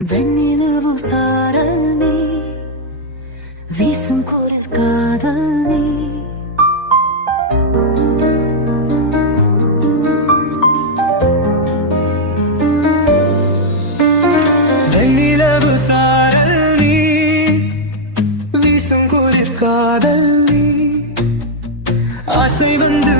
வெண்ணிலவு சாரல் நீ வீசும் குளிர் காதல் நீ வெண்ணிலவு சாரல் நீ வீசும் குளிர் காதல் நீ ஆசை வந்து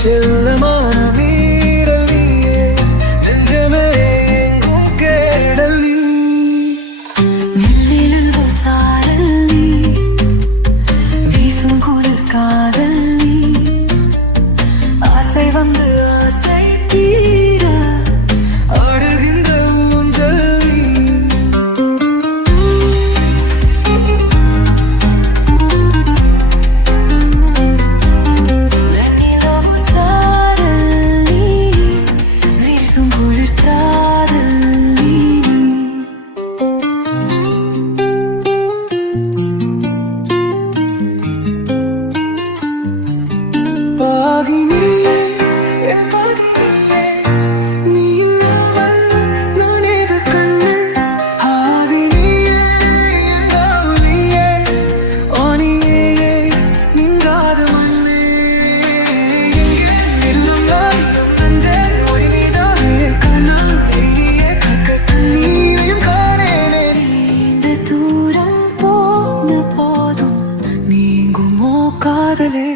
செல்லமான மீறல் நீயே நெஞ்சமே எங்கும் கேடல். நீ சாரல் நீ வீசும் குளிர் காதல் நீ ஆசை வந்து ஆசை தீ பாகினியே என் பாகினியே நீ இல்லாமல் நான் ஏது கண்ணு. ஆதினியே என் நாவலியே ஆணியே நீங்காத மண்ணே. எங்கே நில்லும் நாயும் ஒரு கண்ணா எரியே கக்க கண்ணீரையும் காணேனே. தூரம் போன போதும் நீங்குமோ காதலே.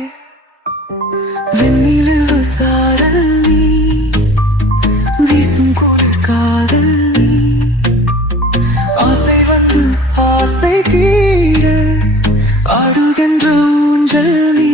ஆசை தீர ஆடுகின்ற ஊஞ்சல் நீ